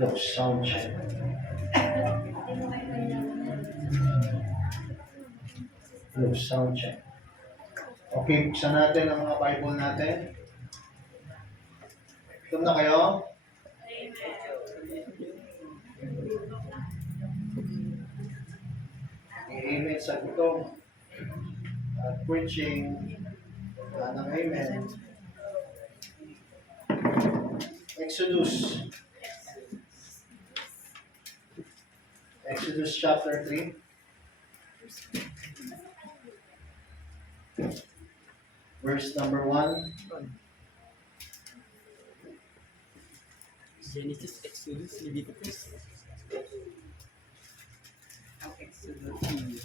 No, sound check. No, sound check. Okay, buksan natin ang mga Bible natin. Ito na kayo. Amen sa gutom. At preaching. Ng amen. Exodus. Exodus chapter 3. Verse number 1. Genesis, Exodus, Leviticus.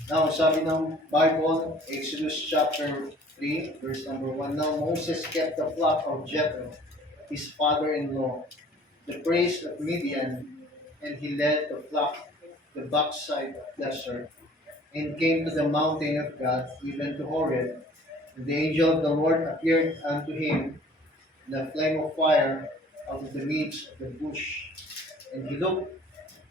Now, sabi ng Bible, Exodus chapter 3, verse number 1. Now, Moses kept the flock of Jethro, his father-in-law, the priest of Midian, and he led the flock the backside desert, and came to the mountain of God, even to Horeb. And the angel of the Lord appeared unto him in a flame of fire out of the midst of the bush. And he looked,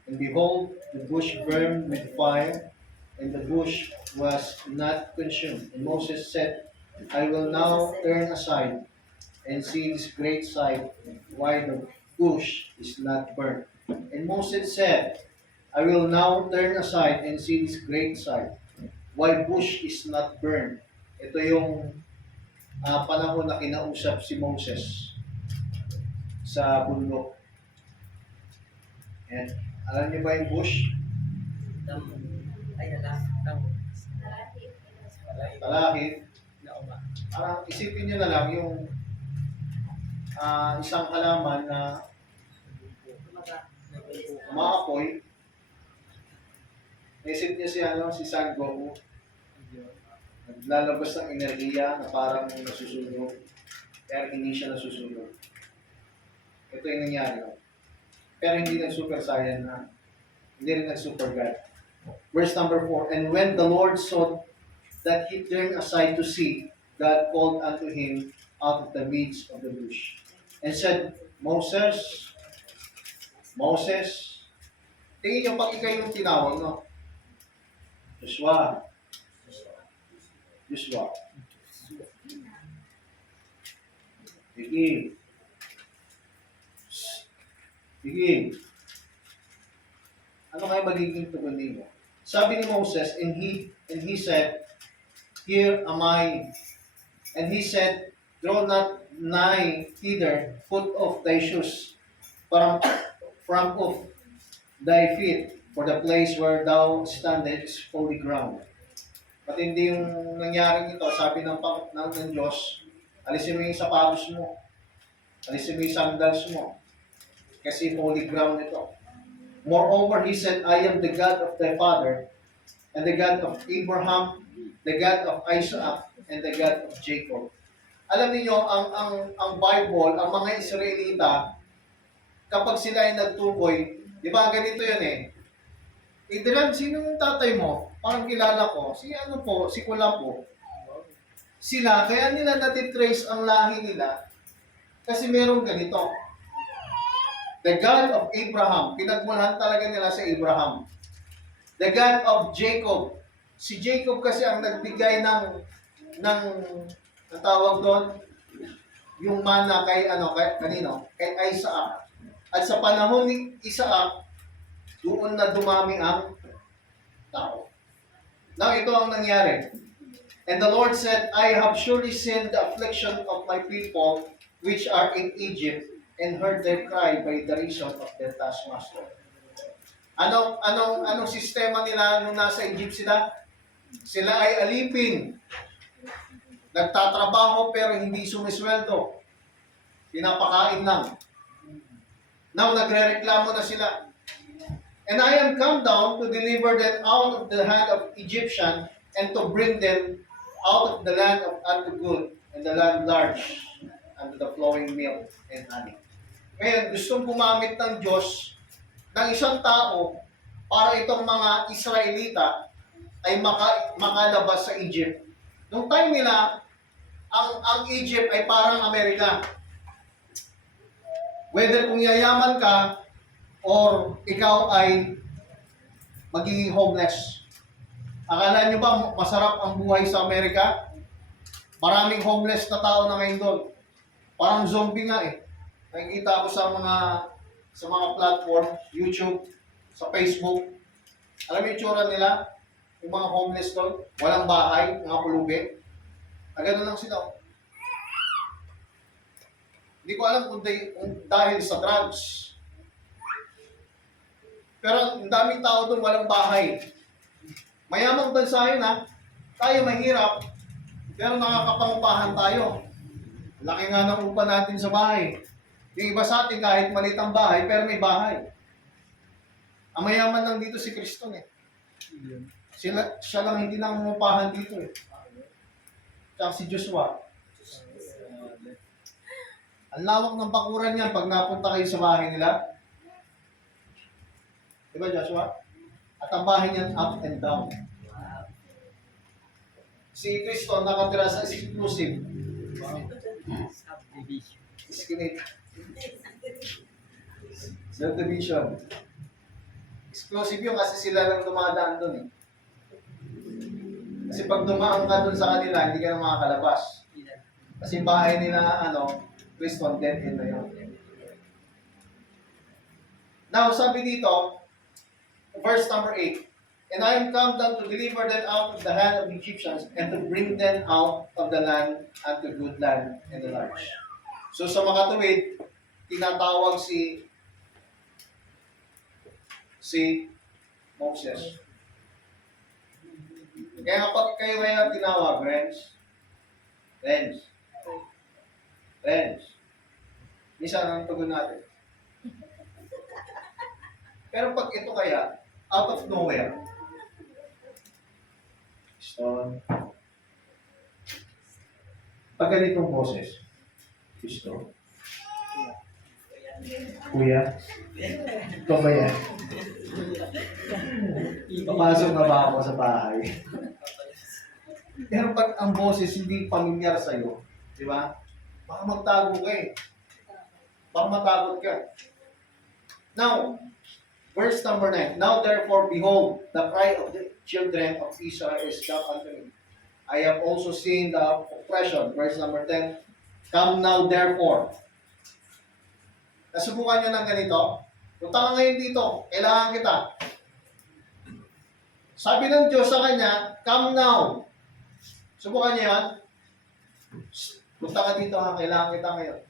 and behold, the bush burned with fire, and the bush was not consumed. And Moses said, I will now turn aside and see this great sight, why the bush is not burnt. And Moses said, I will now turn aside and see this great sight, why bush is not burned. Ito yung panahon na kinausap si Moses sa bundok. And alam niyo ba yung bush? Talahib. Parang isipin niyo na lang yung isang halaman na maapoy. Naisip niya si San Goku. Naglalabas ng enerhiya na parang nasusunog. Pero hindi siya nasusunog. Ito yung nangyari. No? Pero hindi nag-super saiyan na. Hindi rin nag-super God. Verse number 4. And when the Lord saw that he turned aside to see, God called unto him out of the midst of the bush, and said, Moses, Moses. Tingin niyo pag ikaw yung tinawag, no? Joshua. Joshua. Sige. Sige. Ano kaya magiging tugon ninyo? Sabi ni Moses, and he said, Here am I. And he said, Draw not nigh hither, foot of thy shoes, from off thy feet, for the place where thou standest is holy ground. At hindi yung nangyaring ito, sabi ng Diyos, alisin mo yung sapatos mo, alisin mo yung sandals mo, kasi holy ground ito. Moreover, he said, I am the God of thy father, and the God of Abraham, the God of Isaac, and the God of Jacob. Alam niyo ang Bible, ang mga Israelita, kapag sila ay nagtukoy, di ba ganito yan eh, Idran, sino yung tatay mo? Parang kilala ko. Si ano po, si Kula po. Sila, kaya nila natitrace ang lahi nila kasi merong ganito. The God of Abraham, pinagmulahan talaga nila sa Abraham. The God of Jacob. Si Jacob kasi ang nagbigay ng tawag doon, yung mana kay kanino? Kay Isaac. At sa panahon ni Isaac, doon na dumami ang tao. Now, ito ang nangyari. And the Lord said, I have surely seen the affliction of my people which are in Egypt, and heard their cry by the reason of their taskmaster. Anong sistema nila nung nasa Egypt sila? Sila ay alipin. Nagtatrabaho pero hindi sumisweldo. Pinapakain lang. Now, nagrereklamo na sila. And I am come down to deliver them out of the hand of Egyptian, and to bring them out of the land of unto good, and the land large, unto the flowing milk and honey. Ngayon, gustong gumamit ng Diyos ng isang tao para itong mga Israelita ay makalabas sa Egypt. Noong time nila, ang Egypt ay parang Amerika. Whether kung yayaman ka, or ikaw ay magiging homeless. Akala nyo ba masarap ang buhay sa Amerika? Maraming homeless na tao na ngayon doon. Parang zombie nga eh. Nakikita ko sa mga platform, YouTube, sa Facebook. Alam mo yung tsura nila? Yung mga homeless doon, walang bahay, mga pulubi. Ganun lang sila. Hindi ko alam kung dahil sa drugs. Pero ang daming tao doon walang bahay. Mayamang bansa yun ha. Tayo mahirap, pero nakakapangupahan tayo. Laki nga ng upa natin sa bahay. Yung iba sa atin kahit maliit ang bahay, pero may bahay. Ang mayaman lang dito si Kristo eh. Siya lang hindi nangungupahan dito eh. Tsaka si Joshua. Ang lawak ng bakuran niyan pag napunta kayo sa bahay nila. Diba Joshua? At ang bahay niyan up and down. Si Kristo nakatira sa exclusive. Subdivision. Disconnect. Subdivision. Exclusive yun kasi sila lang dumadaan doon eh. Kasi pag dumaan ka doon sa kanila, hindi ka na makakalabas. Kasi yung bahay nila, Kristo, dead end na yun. Now, sabi dito, verse number 8, "And I am come down to deliver them out of the hand of the Egyptians and to bring them out of the land unto good land and the large." So sa makatuwid, tinatawag si Moses. Kaya kapag kayo ngayon tinawag, Renz. Minsan ang tugon natin. Pero pag ito kaya, out of nowhere, Stone. Pag ganitong boses, Kristo. Kuya. Ikaw ba yan? Papasok na ba ako sa bahay? Pero pag ang boses hindi pamilyar sa'yo, di ba? Baka magtago ka eh. Baka matakot ka. Now, verse number 9. "Now therefore, behold, the cry of the children of Israel is come unto me. I have also seen the oppression." Verse number 10. "Come now therefore." Nasubukan nyo ng ganito? Punta ka ngayon dito, kailangan kita. Sabi ng Diyos sa kanya, "Come now." Subukan nyo yan? Punta ka dito ha, kailangan kita ngayon.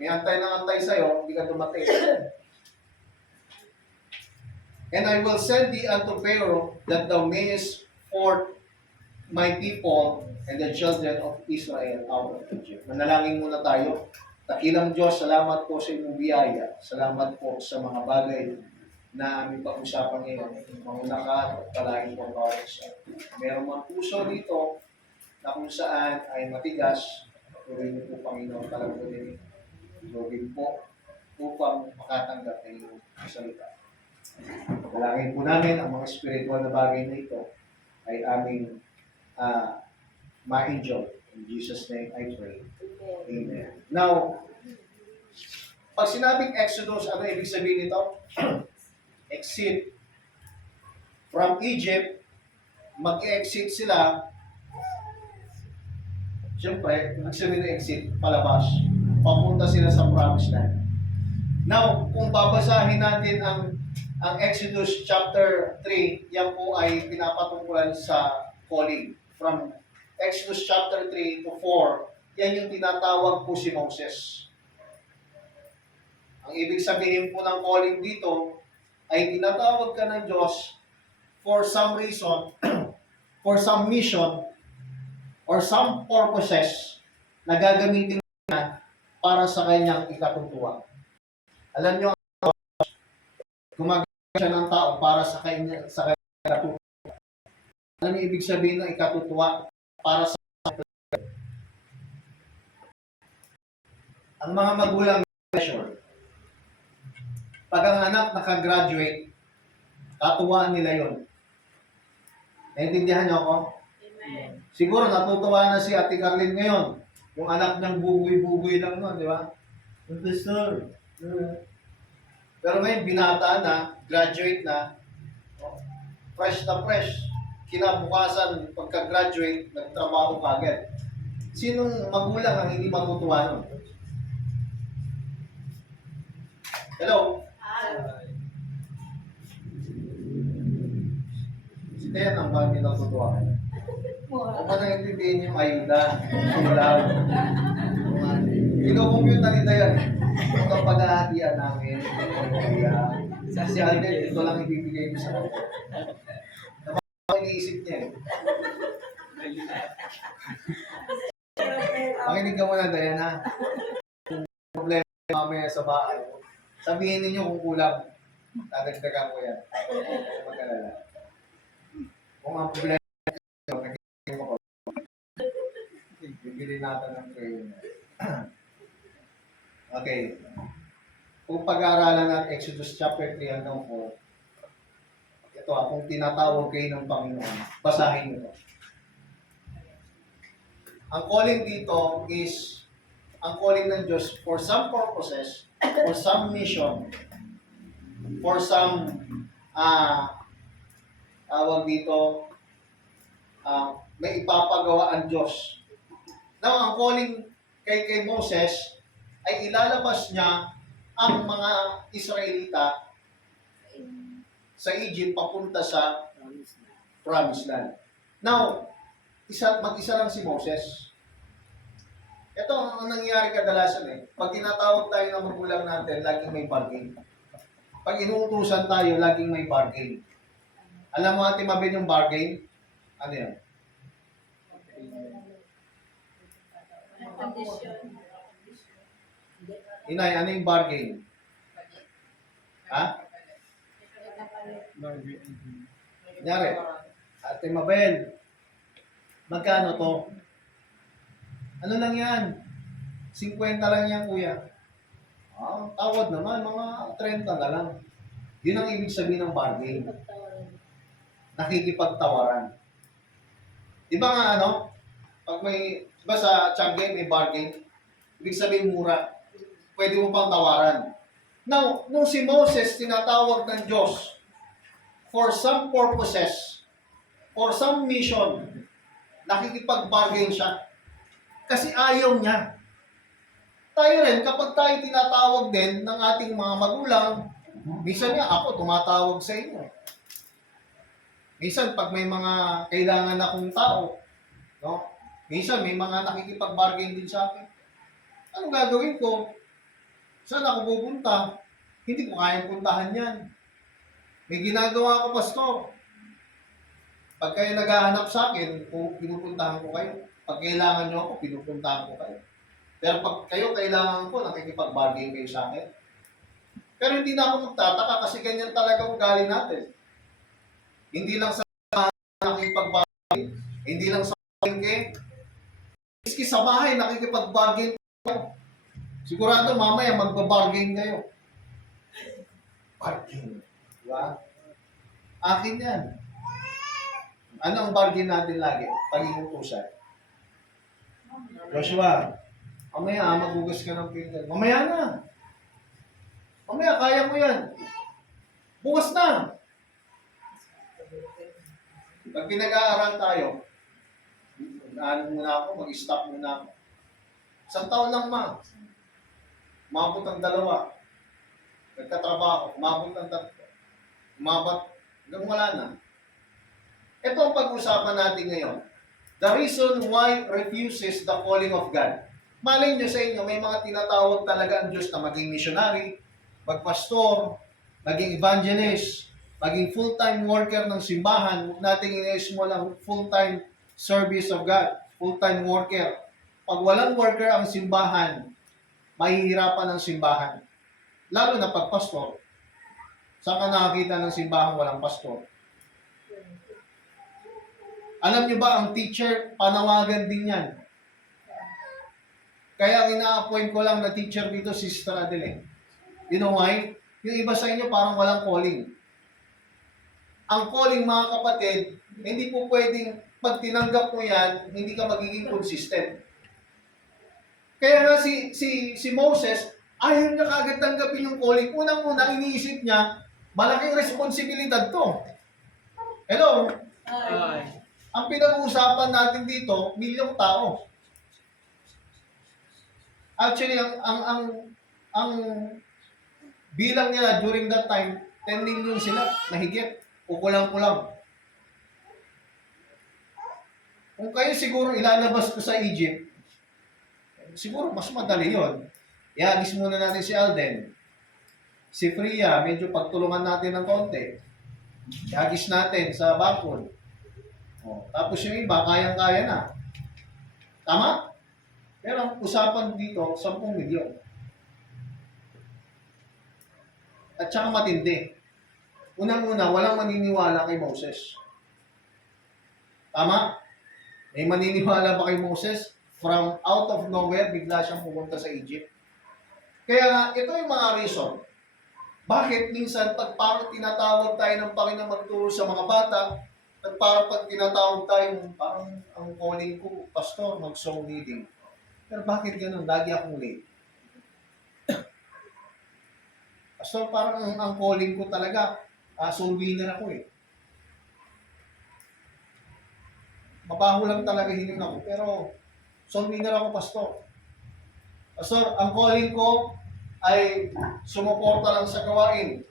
May antay na antay sa'yo, hindi ka dumating. "And I will send thee unto Pharaoh, that thou mayest forth my people and the children of Israel out of Egypt." Manalangin muna tayo. Dakilang Diyos, salamat po sa inyong biyaya. Salamat po sa mga bagay na aming pag-usapan ngayon. Manguna ka at palahin po ang bawat isa. Merong mga puso dito na kung saan ay matigas. Patuloy niyo po, Panginoon, kalangkunin. Login po upang makatanggap ng iyong salita. Dalangin po namin ang mga spiritual na bagay na ito ay aming ma-enjoy. In Jesus' name I pray. Amen. Now, pag sinabing Exodus, ano ibig sabihin nito? Exit from Egypt, mag-exit sila. Siyempre, ang sabihin ng exit, palabas. Papunta sila sa promised land. Now, kung babasahin natin ang Exodus chapter 3, yan po ay pinapatungkulan sa calling. From Exodus chapter 3 to 4, yan yung tinatawag po si Moses. Ang ibig sabihin po ng calling dito ay tinatawag ka ng Diyos for some reason, for some mission, or some purposes na gagamitin niya para sa kanyang ikatutuwa. Alam nyo, gumagawa siya ng tao para sa kanyang ikatutuwa. Alam niyo ibig sabihin ng ikatutuwa? Para sa ang mga magulang pressure. Pag ang anak nakagraduate, katuwaan nila yon. Naintindihan niyo ako? Amen. Siguro natutuwa na si Ate Carlin ngayon. Yung anak niyang bugoy-bugoy lang nun, di ba? Professor, Hmm. Pero ngayon, binata na, graduate na, oh, fresh na fresh. Kinabukasan, pagka-graduate, nagtrabaho ka agad. Sinong magulang ang hindi matutuwa nun? Hello? Si Tia ang ba hindi natutuwa kayo? O ba naiintindihin yung ayuda? Ulam? Ino-compute na nila yan. Ito ang pag-ahatian namin. Kaya, si Alden, ito lang ibibigay ko sa kanya. Ang iniisip niya eh. Makinig ka muna, Diana. Problema mamaya sa bahay. Sabihin ninyo kung kulang. Dadagdagan ko yan. Mag-alala. Kung ang problema naging ako, bibili natin ng crayon. Okay. Kung pag-aaralan natin Exodus chapter 3 hanggang 4, ito kung tinatawag kayo ng Panginoon, basahin nyo ito. Ang calling dito is ang calling ng Diyos for some purposes, for some mission, for some tawag dito, may ipapagawa ang Diyos. Now, ang calling kay Moses ay ilalabas niya ang mga Israelita sa Egypt papunta sa Promised Land. Now, mag-isa lang si Moses. Ito ang nangyayari kadalasan eh. Pag tinatawag tayo ng magulang natin, laging may bargain. Pag inuutusan tayo, laging may bargain. Alam mo Ate Mabel yung bargain? Ano yan? Inay, ano yung bargain? Ha? Kunyari, Ate Mabel, magkano to? Ano lang yan? 50 lang yan, kuya. Tawad naman, mga 30 na lang. Yun ang ibig sabihin ng bargain. Nakikipagtawaran. Di ba nga ano? Pag may, di ba sa Tiangge may bargain? Ibig sabihin mura. Pwede mo pang tawaran. Now, nung si Moses tinatawag ng Diyos for some purposes, for some mission, nakikipag-bargain siya. Kasi ayaw niya. Tayo rin, kapag tayo tinatawag din ng ating mga magulang, minsan nga ako tumatawag sa inyo. Minsan pag may mga kailangan akong tao, no? Minsan may mga nakikipag-bargain din sa akin. Ano gagawin ko? Saan ako pupunta? Hindi ko kayang puntahan yan. May ginagawa ko, pastor. Pag kayo naghahanap sa akin, pinupuntahan ko kayo. Pag kailangan nyo ako, pinupuntahan ko kayo. Pero pag kayo kailangan ko, nakikipag-bargain kayo sa akin. Pero hindi na ako magtataka kasi ganyan talaga ugali natin. Hindi lang sa nakikipag-bargain, hindi lang sa palengke, miski sa bahay, nakikipag-bargain kayo. Sigurado mamaya magbabargain kayo. Bargain. Diba? Akin yan. Ano ang bargain natin lagi? Pag-iutusan. Joshua, mamaya maghugas ka ng pinggan. Mamaya na. Mamaya, kaya mo yan. Bukas na. Pag pinag-aaral tayo, mag-stop muna ako. Isang taon lang umabot ang 2. Nagkatrabaho, umabot ang 3. Umabot, hanggang wala na. Ito ang pag-usapan natin ngayon. The reason why refuses the calling of God. Malay nyo sa inyo, may mga tinatawag talaga ang Diyos na maging missionary, magpastor, maging evangelist, maging full-time worker ng simbahan. Huwag natin iniis mo lang full-time service of God, full-time worker. Pag walang worker ang simbahan, mahihirapan ang simbahan. Lalo na pag pastor. Saan ka nakakita ng simbahan walang pastor? Alam niyo ba, ang teacher, panawagan din yan. Kaya ang ina-appoint ko lang na teacher dito, Sister Adeline. You know why? Yung iba sa inyo parang walang calling. Ang calling, mga kapatid, hindi po pwedeng, pag tinanggap mo yan, hindi ka magiging consistent. Kaya nga si Moses, Ayaw niya kagad tanggapin yung calling. Unang-una, iniisip niya, malaking responsibilidad to. Hello? Ay. Ang pinag-uusapan natin dito, milyong tao. Actually, ang bilang nila during that time, 10 million sila, mahigit. O kulang-kulang. Kung kayo siguro ilalabas ko sa Egypt, siguro mas madali yon. Iagis muna natin si Alden. Si Priya, medyo pagtulungan natin ng konti. Iagis natin sa bakod. O, tapos yung iba, kayang-kaya na. Tama? Pero ang usapan dito, 10 milyon. At saka matindi. Unang-una, walang maniniwala kay Moses. Tama? May maniniwala ba kay Moses? From out of nowhere, bigla siyang pumunta sa Egypt. Kaya ito yung mga reason. Bakit minsan pag parang tinatawag tayo ng Panginoon magturo sa mga bata, at parang pag tinatawag tayo, parang ang calling ko, pastor, mag-song leading. Pero bakit ganun? Lagi akong late. Pastor, parang ang calling ko talaga, soul winner ako eh. Mabaho lang talaga hininga ko, pero soul winner ako, pastor. Pastor, ang calling ko ay sumuporta lang sa gawain.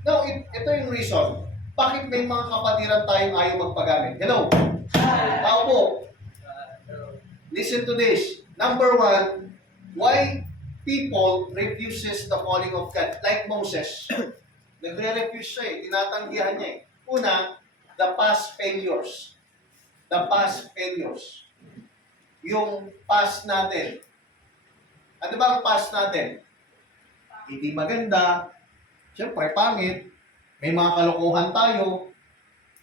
Now, ito yung reason. Bakit may mga kapatiran tayong ayaw magpagamit? Hello? Tao po. Listen to this. Number one, why people refuses the calling of God? Like Moses. Nagre-refuse siya eh. Tinatanggihan niya eh. Una, the past failures. The past failures. Yung past natin. Ano ba ang past natin? Hindi maganda. Siyempre, pangit. May mga kalokohan tayo.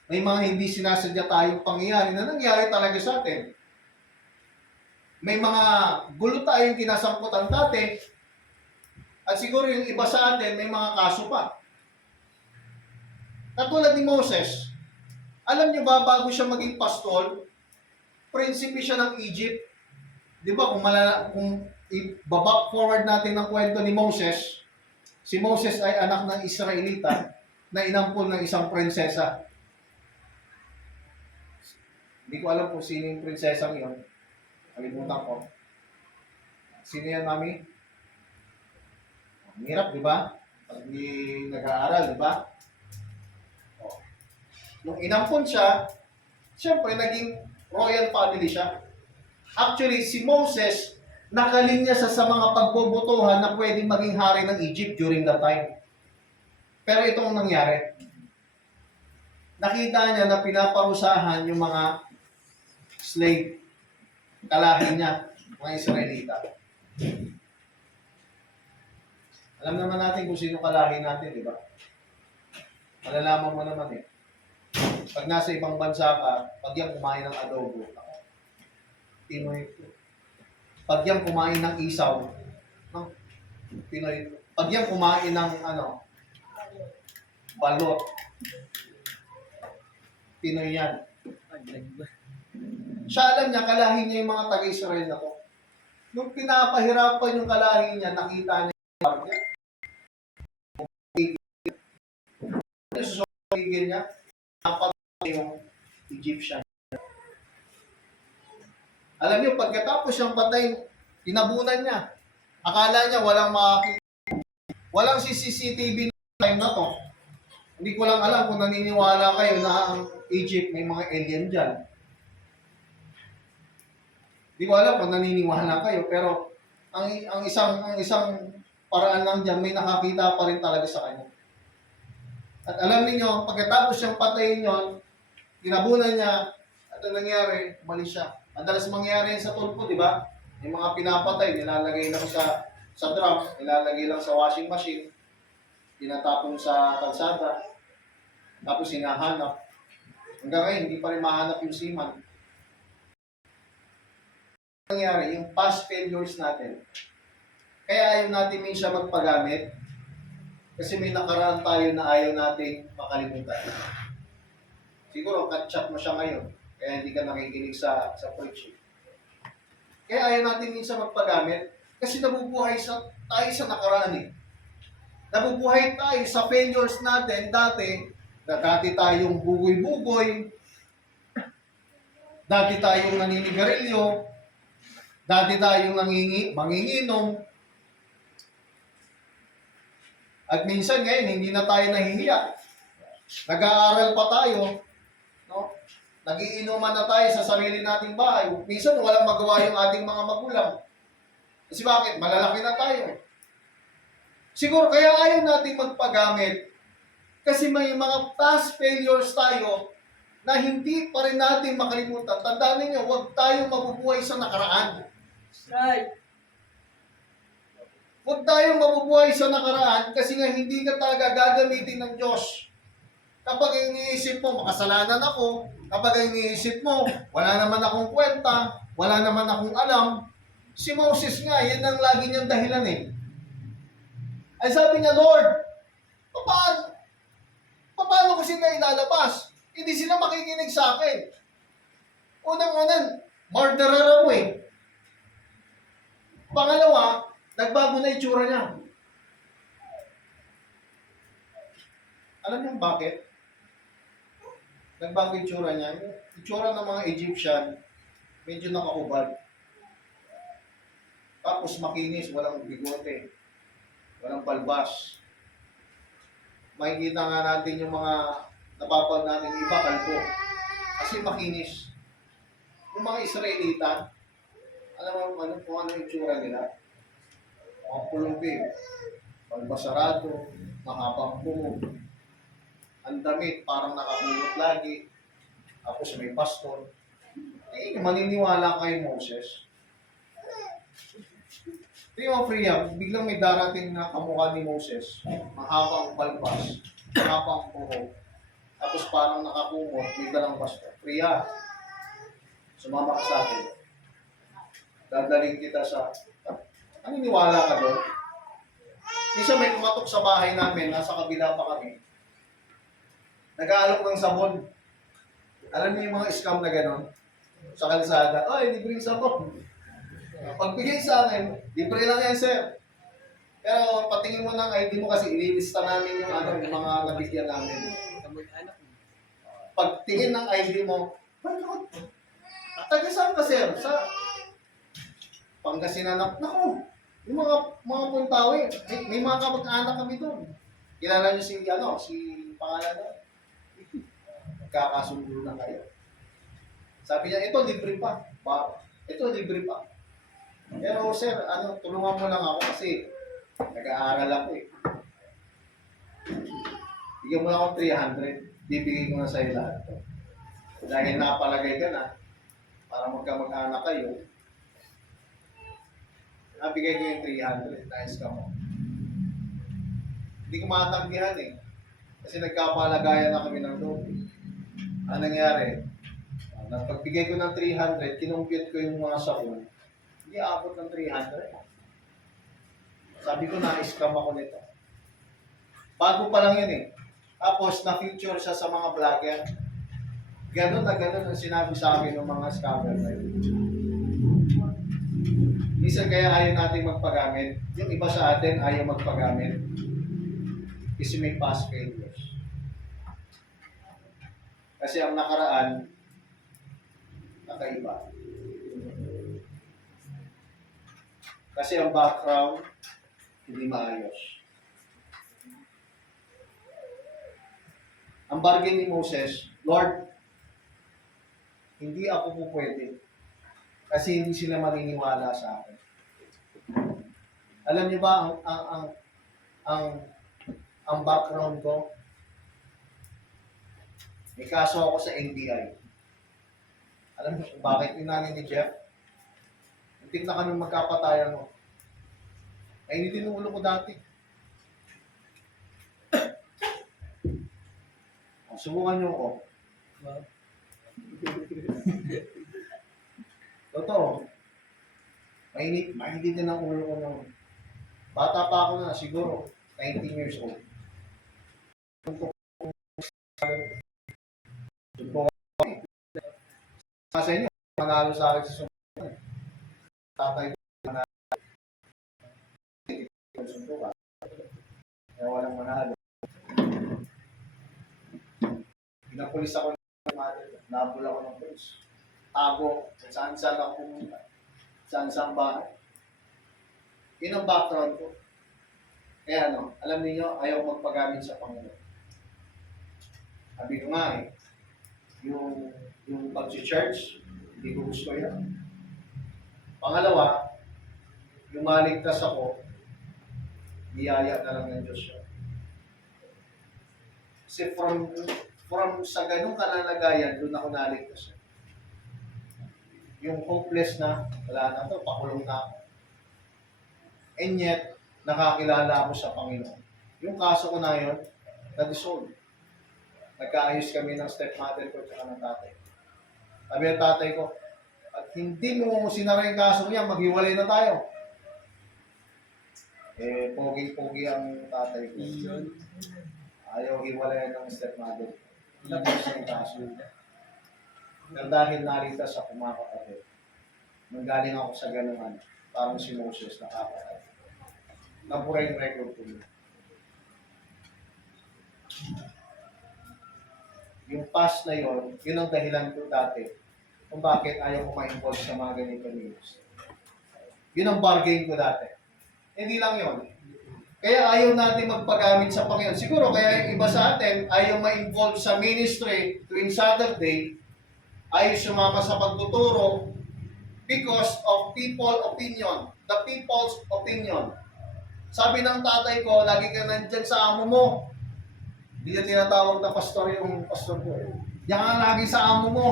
May mga hindi sinasadya tayong pangyayari na nangyari talaga sa atin. May mga gulo tayong kinasamputan dati. At siguro yung iba sa atin, may mga kaso pa. Katulad ni Moses, alam niyo ba, bago siya maging pastol, prinsipe siya ng Egypt. Di ba, kung i-back forward natin ng kwento ni Moses, si Moses ay anak ng Israelita na inampun ng isang prinsesa. Hindi ko alam kung sino yung prinsesang yon. Kalimutan ko. Sino yan, mami? Ang hirap, di ba? Pag hindi nag-aaral, di ba? O. Nung inampun siya, siyempre, naging royal family siya. Actually, si Moses, nakalinya sa mga pagbobotohan na pwedeng maging hari ng Egypt during that time. Pero ito ang nangyari. Nakita niya na pinaparusahan yung mga slave, kalahi niya, mga Israelita. Alam naman natin kung sino kalahi natin, di ba? Malalaman mo naman eh. Pag nasa ibang bansa ka, pag yan kumain ng adobo, Pinoy ito. Pag yan kumain ng isaw, no? Pinoy ito. Pag yan kumain ng balot, Pinoy yan. Siya alam niya, kalahi niya yung mga taga-Israel na to. Nung pinapahirapan yung kalahi niya, nakita niya yung niya. Susugigil niya, napatay yung Egyptian. Alam niyo, pagkatapos siyang patay, tinabunan niya. Akala niya walang makakita. Walang CCTV time na to. Hindi ko lang alam kung naniniwala kayo na ang Egypt may mga alien dyan. Hindi ko alam kung naniniwala kayo, pero ang isang paraan lang dyan, may nakakita pa rin talaga sa kanya. At alam niyo, pagkatapos siyang patayin yon, tinabunan niya, at ang nangyari, umalis siya. Madalas mangyari sa tulpo, di ba? Yung mga pinapatay, nilalagay lang sa drum, nilalagay lang sa washing machine, tinatapon sa kalsada, tapos hinahanap. Hanggang ngayon, hindi pa rin mahanap yung seaman. Nangyari, yung past failures natin. Kaya ayaw natin minsan magpagamit kasi may nakaraan tayo na ayaw natin makalimutan. Siguro, catch up mo siya ngayon, kaya hindi ka nakikinig sa preaching. Kaya ayaw natin minsan magpagamit kasi nabubuhay tayo sa nakaraan eh. Nabubuhay tayo sa failures natin dati, na dati tayong bugoy-bugoy, dati tayong naninigarilyo, dati tayong manginginom, at minsan ngayon, hindi na tayo nahihiya. Nag-aaral pa tayo, no? Nagiinuman na tayo sa sarili nating bahay. Minsan, walang magawa yung ating mga magulang. Kasi bakit? Malalaki na tayo. Siguro kaya ayaw nating magpagamit kasi may mga past failures tayo na hindi pa rin natin makalimutan. Tandaan ninyo, huwag tayong mabubuhay sa nakaraan. Right. Huwag tayong mabubuhay sa nakaraan kasi nga hindi ka talaga gagamitin ng Diyos. Kapag iniisip mo, makasalanan ako. Kapag iniisip mo, wala naman akong kwenta, wala naman akong alam. Si Moses nga, yan ang lagi niyang dahilan eh. Ay sabi niya, Lord, paano ko sila ilalabas? Hindi sila makikinig sa akin. Unang-unan, murderer ako eh. Pangalawa, nagbago na itsura niya. Alam niyo bakit? Nagbago itsura niya. Yung itsura ng mga Egyptian, medyo nakakubad. Tapos makinis, walang bigote, walang balbas. Makikita nga natin yung mga napapal natin iba, kalbo. Kasi makinis. Yung mga Israelita, alam mo kung ano yung itsura nila? Mga pulubi, balbasarado, mahabang buhok. Ang damit, parang nakakulot lagi. Tapos may baston. Eh, maniniwala kay Moses. Hindi mo Priya, biglang may darating na kamukha ni Moses. Mahabang balbas, mahabang buhok. Tapos parang nakakumot, may dalang baston. Priya, sumama ka sa akin. Dadaling kita sa... Naniniwala ka doon? Minsan may kumatok sa bahay namin, nasa kabila pa kami. Nag-aalok ng sabon. Alam niyo yung mga scam na gano'n? Sa kalsada, ay, libreng sabon. Pagbigay sa akin, libre lang yan, sir. Pero patingin mo ng ID mo kasi ililista namin yung, yung mga nabigyan namin. Kamag-anak mo. Pagtingin ng ID mo, taga saan ka, sir? Sa Pangasinan. Naku, yung mga Puntawi, may mga kamag-anak kami doon. Kilala niyo si pangalan na? Kakasundo na kayo. Sabi niya, ito libre pa. Ito libre pa. Pero sir, tulungan mo lang ako kasi nag-aaral ako eh. Bigyan mo lang ako 300, bibigay ko na sa'yo lahat to. Dahil nakapalagay ka na, para magkamag-anak kayo, nabigay ko yung 300, nice ka mo. Hindi ko matanggihan eh. Kasi nagkapalagayan na kami ng loob eh. Ano nangyari? Pagbigay ko ng 300, kinumpute ko yung mga sakon. Hindi abot ng 300. Sabi ko, na-scam ako nito. Bago pa lang yun eh. Tapos, na-feature siya sa mga vlogger. Ganon na ganon ang sinabi sa akin ng mga scammer na yun. Minsan kaya ayaw natin magpagamit. Yung iba sa atin ayaw magpagamit. Kasi may past failures. Kasi ang nakaraan, nakaiba. Kasi ang background, hindi maayos. Ang bargain ni Moses, Lord, hindi ako po pwede. Kasi hindi sila maniniwala sa akin. Alam niyo ba ang background ko? May kaso ako sa NBI. Alam mo kung bakit yung nanay ni Jeff? Muntik na kami magkapatayan mo. Ay, hindi din ulo ko dati. Subukan niyo ako. Totoo. Mainit din ang ulo ko noon. Bata pa ako na, siguro 19 years old. Sa inyo, manalo sa akin sa sumunod. Tatay Kaya walang manalo. Pinapulis ako ng mother. Nabula ako ng pulis. Tago. Saan-saan ako pumunta. Saan-saan bahay. Yun ang background ko. Kaya alam niyo ayaw magpagamit sa Panginoon. Sabi ko nga yung pag-church, hindi ko gusto yan. Pangalawa, yung maligtas ako, biyaya na lang ng Diyos yun. Kasi from sa ganung kalalagayan, doon ako naligtas. Yung hopeless na, wala na to, pakulong na ako. And yet, nakakilala ako sa Panginoon. Yung kaso ko na yun, na-dissolve. Nagkaayos kami ng stepmother ko at ng tatay. Sabi ng tatay ko, at hindi mo sinara yung kaso niya, maghiwalay na tayo. Pogi-pogi ang tatay ko. Ayaw hiwalayan ng stepmother. Tapos yung kaso niya. Dahil nalitas ako mga kapatid, nanggaling ako sa ganuhan, parang si Moses nakakatay. Nabura yung record ko niya. Yung past na yun ang dahilan ko dati kung bakit ayaw ko ma-involve sa mga ganito news. Yun ang bargain ko dati. Hindi lang yun. Kaya ayaw natin magpagamit sa Panginoon. Siguro kaya yung iba sa atin ayaw ma-involve sa ministry tuwing Saturday, ayaw sumama sa pagtuturo because of people opinion. The people's opinion. Sabi ng tatay ko, lagi ka nandyan sa amo mo. Hindi niya tinatawag na pastor yung pastor ko. Yan nga lagi sa amo mo.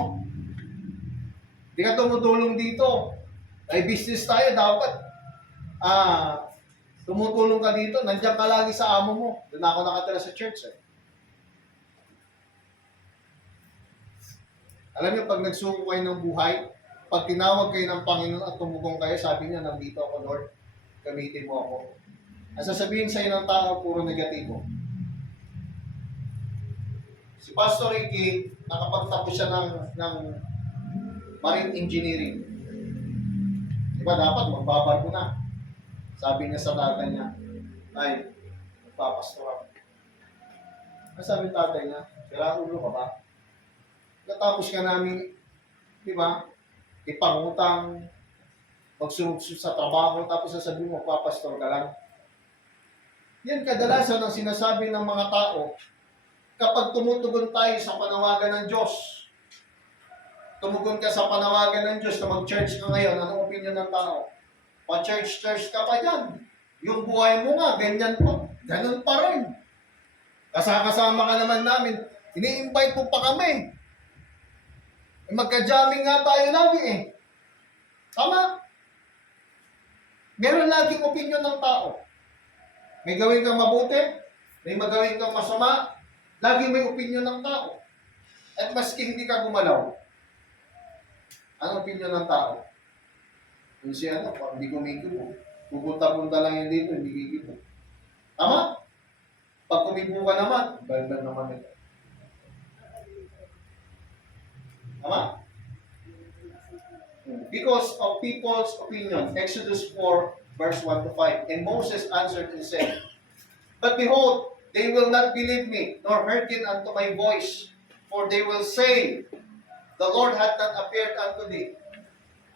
Hindi ka tumutulong dito. Ay business tayo, dapat tumutulong ka dito. Nandiyan ka lagi sa amo mo. Doon ako nakatira sa church. Alam niyo, pag nagsuko kayo ng buhay, pag tinawag kayo ng Panginoon at tumugong kayo, sabi niya, nandito ako, Lord. Gamitin mo ako. Ang sasabihin sa'yo ng tao, puro negatibo. Si Pastor Ricky, nakapagtapos siya ng marine engineering. Diba dapat magbabarko na? Sabi niya sa tatay niya, ay, magpapastor ako. Ano sabi ng tatay niya? Sira ulo ka ba? Natapos ka namin, di ba? Ipangutang, magsunod sa trabaho, tapos sasabihin mo, papastor ka lang. Yan kadalasan ang sinasabi ng mga tao kapag tumutugon tayo sa panawagan ng Diyos. Tumugon ka sa panawagan ng Diyos na mag-church ka ngayon, anong opinion ng tao? Pa-church ka pa dyan. Yung buhay mo nga, ganyan pa. Ganun pa rin. Kasama ka naman namin. Ini-invite mo pa kami. Magka-jamming nga tayo lagi eh. Tama? Meron laging opinion ng tao. May gawin kang mabuti, may magawin kang masama, laging may opinion ng tao. At maski hindi ka gumalaw, ano opinion ng tao? Kung siya hindi kumikibo. Pupunta-punta lang yun dito, hindi kikibo. Tama? Pag kumibo ka naman, baldan naman ito. Tama? Because of people's opinion, Exodus 4, verse 1 to 5. And Moses answered and said, But behold, they will not believe me, nor hearken unto my voice, for they will say, The Lord hath not appeared unto thee.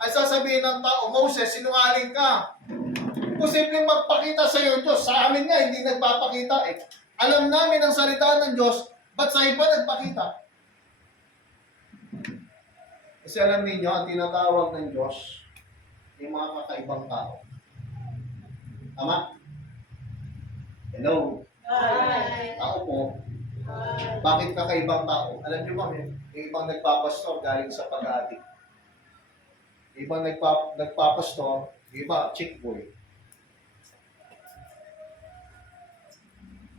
Ang sasabihin ng tao, Moses, sinungaling ka. Posibleng magpakita sa iyo Diyos. Sa amin nga, hindi nagpapakita eh. Alam namin ang salita ng Diyos, ba't sa iba nagpakita? Kasi alam niyo ang tinatawag ng Diyos, yung mga kakaibang tao. Tama? Hello? Hi. Tao po. Bakit kakaibang tao? Alam niyo ba, yung ibang nagpapastor galing sa pag-aadik. Yung ibang nagpapastor, yung iba, chick boy.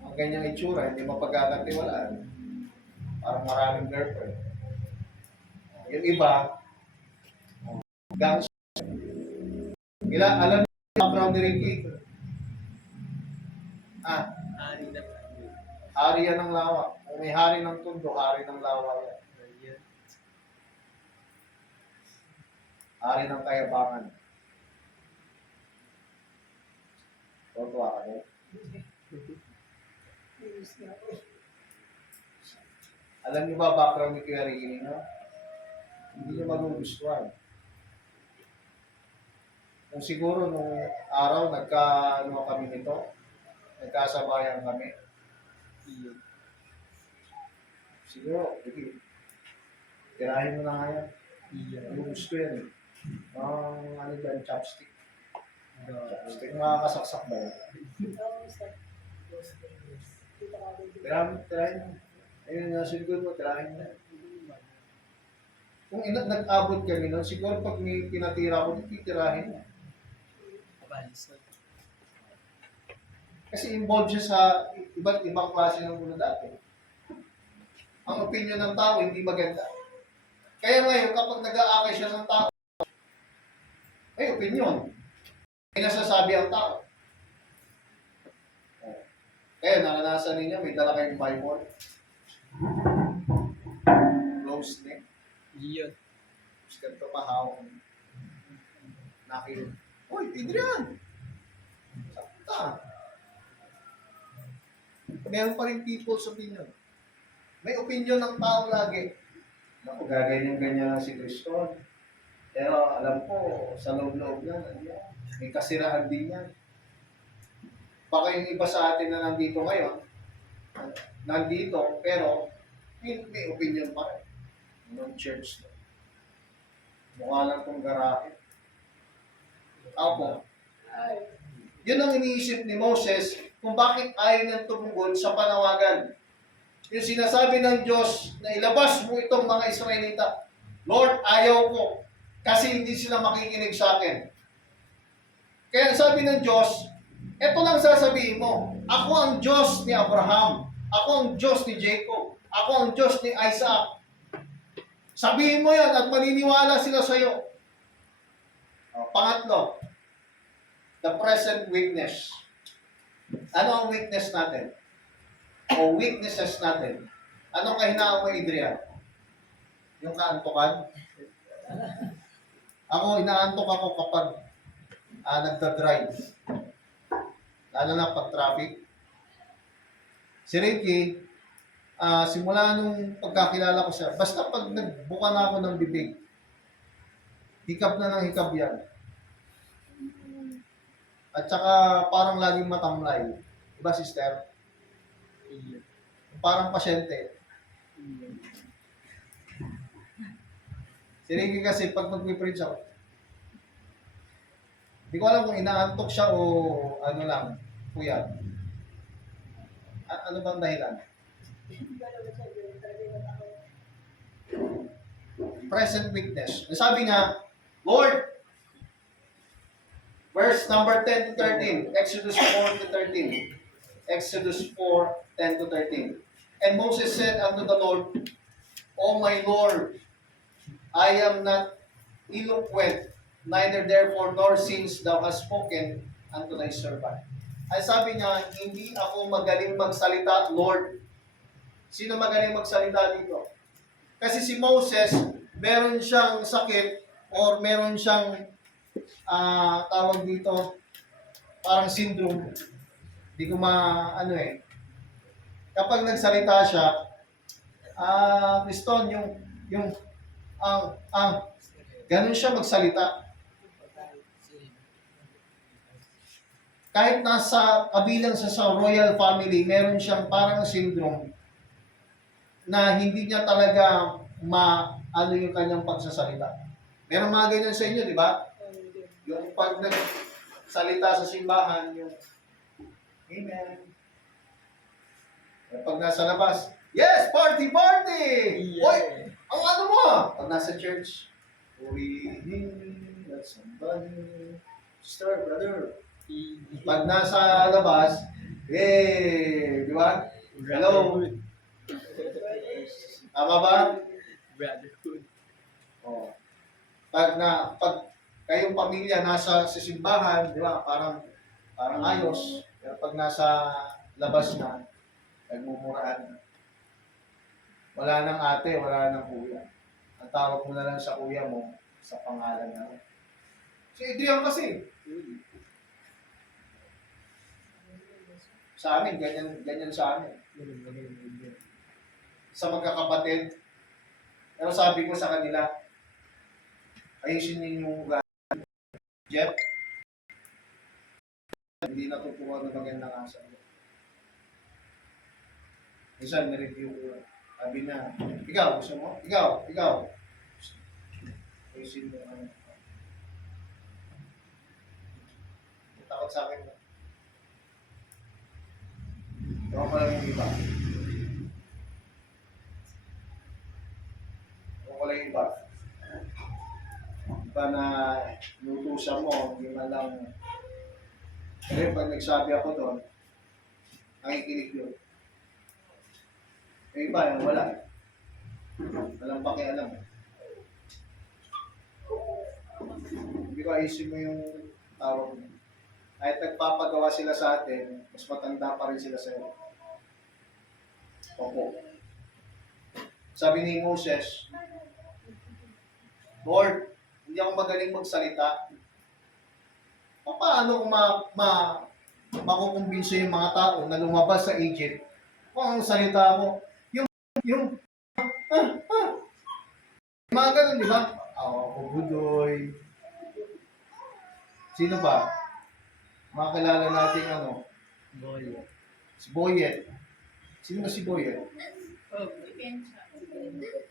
Ang ganyang itsura, hindi mapagkakatiwalaan. Parang maraming girlfriend. Yung iba, gangs. Alam niyo yung background ni Ricky? Hari na. Hari yan ng lawa. Kung may hari ng tundo, hari ng lawa yan. Hari ng kayabangan. Tuwa ka din. Alam niyo ba background ni Kuya Ricky, no? Hindi niyo magugustuhan. Kung siguro nung araw ano kami nito, nagkasabayan kami. Siguro, sige, tirahin mo na nga yan. Yung gusto yan eh. Ano dyan, chopstick. Chopstick, makakasaksak ba yan? Tirahin mo. Ayun, nasa likod mo, tirahin mo. Kung nag-abot kami nun, siguro pag may pinatira ko, titirahin mo. Kasi involved siya sa iba't ibang klase ng gulo dati. Ang opinion ng tao hindi maganda. Kaya ngayon, kapag nag-aakay siya ng tao, may opinion. May nasasabi ang tao. Kaya naranasan ninyo, may dala kayong Bible. Close neck. Iyon. Tapos ganito mahawak. Nakil. Uy, Adrian! Sakta. Meron pa rin people's opinion. May opinion ng tao lagi. Naku, gaganyan-ganyan si Kristo. Pero alam ko, sa loob-loob yan, may kasiraan din yan. Baka yung iba sa atin na nandito ngayon, nandito, pero may opinion pa rin. Ng church. Mukha lang kong garahe. Ako. Yun ang iniisip ni Moses kung bakit ayaw niyang tumugon sa panawagan. Yung sinasabi ng Diyos na ilabas mo itong mga Israelita. Lord, ayaw ko kasi hindi sila makikinig sa akin. Kaya sabi ng Diyos, eto lang sasabihin mo, ako ang Diyos ni Abraham, ako ang Diyos ni Jacob, ako ang Diyos ni Isaac. Sabihin mo yan at maniniwala sila sa iyo. Pangatlo, the present weakness. Ano ang weakness natin? O weaknesses natin? Anong kahinaan mo, Adrian? Yung kaantukan? Ako, inaantok ako kapag nagda-drive. Lalo na pag traffic. Si Ricky, simula nung pagkakilala ko siya, basta pag nagbuka na ako ng bibig, hikab na ng hikab yan. At saka parang laging matamlay. Diba, sister? Parang pasyente. Si Ricky kasi pag mag-preach ako, hindi ko alam kung inaantok siya o ano lang, kuya. Ano bang dahilan? Present weakness. Sabi niya, Lord, verse number 10 to 13, Exodus 4 to 13. Exodus 4, 10 to 13. And Moses said unto the Lord, O my Lord, I am not eloquent, neither therefore nor since thou hast spoken unto thy servant. Ay sabi niya, hindi ako magaling magsalita, Lord. Sino magaling magsalita dito? Kasi si Moses, meron siyang sakit or meron siyang tawag dito, parang syndrome. Hindi ko kapag nagsalita siya, Kriston, ganun siya magsalita. Kahit nasa kabilang sa royal family, meron siyang parang syndrome na hindi niya talaga yung kanyang pagsasalita. Meron mga ganyan sa inyo, di ba? Yung pag nagsalita sa simbahan, yung Amen. Pag nasa labas, yes, party, party! Yeah. Oy, ang ano mo? Pag nasa church, we need somebody, sister, brother. Pag nasa labas, di ba? Hello. Tama ba? Brotherhood. Oh. Pag kayong pamilya nasa sa simbahan, di ba? Parang ayos. Pero pag nasa labas na, nagmumuraan. Wala nang ate, wala nang kuya. Ang tawag mo na lang sa kuya mo, sa pangalan na. Si Adrian kasi. Sa amin, ganyan sa amin. sa magkakapatid. Pero sabi ko sa kanila, ayusin ninyo yung ugali. Jeff, hindi natutuwa ng magandang asa. Minsan, na-review ko. Sabi na, ikaw, gusto mo? Ikaw. Ayusin mo. Takot sa akin. Ewan ko lang yung iba. Iba na nutusan mo, hindi man lang. Kasi pag nagsabi ako doon, nakikinig yun. Yung iba, yung wala. Walang pakialam. Hindi ko ayusin mo yung tawag mo. Kahit nagpapagawa sila sa atin, mas matanda pa rin sila sa'yo. Opo. Sabi ni Moses, Lord, hindi ako magaling magsalita. Paano kung makukumbinso yung mga tao na lumabas sa Egypt kung ang salita mo, yung mga ganun, di ba? Ako, Budoy. Sino ba? Makakilala natin si Boyet. Sino ba si Boyet?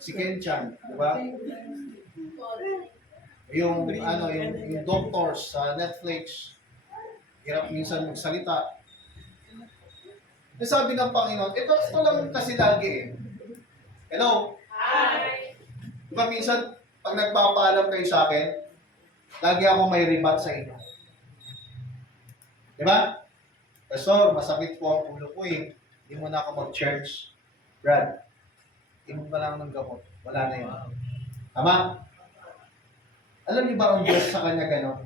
Si Kenchan, di ba? Yung doctors sa Netflix, hirap minsan magsalita. Eh, sabi ng Panginoon, ito lang kasi lagi eh. Hello? Hi! Di ba minsan, pag nagpapaalam kayo sa akin, lagi ako may rebat sa inyo. Di ba? Pastor, masakit po ang ulo ko eh. Hindi mo na ako mag-church. Brad, inom ka lang ng gamot. Wala na yun. Tama? Alam niyo ba ang Diyos sa kanya gano'n?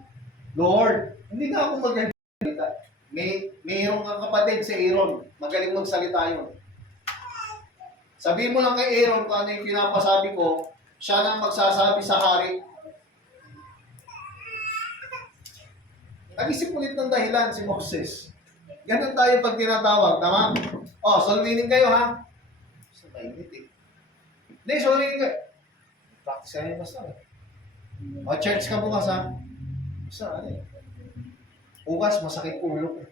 Lord, hindi na ako magaling magsalita. Mayroong kang kapatid si Aaron. Magaling magsalita yun. Sabihin mo lang kay Aaron kung ano yung pinapasabi ko, siya na magsasabi sa hari. Nag-isip ulit ng dahilan si Moses. Ganun tayo pag tinatawag, tama? Solvinin kayo ha? Sa mainit eh. Hindi, solvinin kayo. Practice kayo basta eh. Church ka bukas ha? Basta ano eh. Bukas, masakit ulo eh.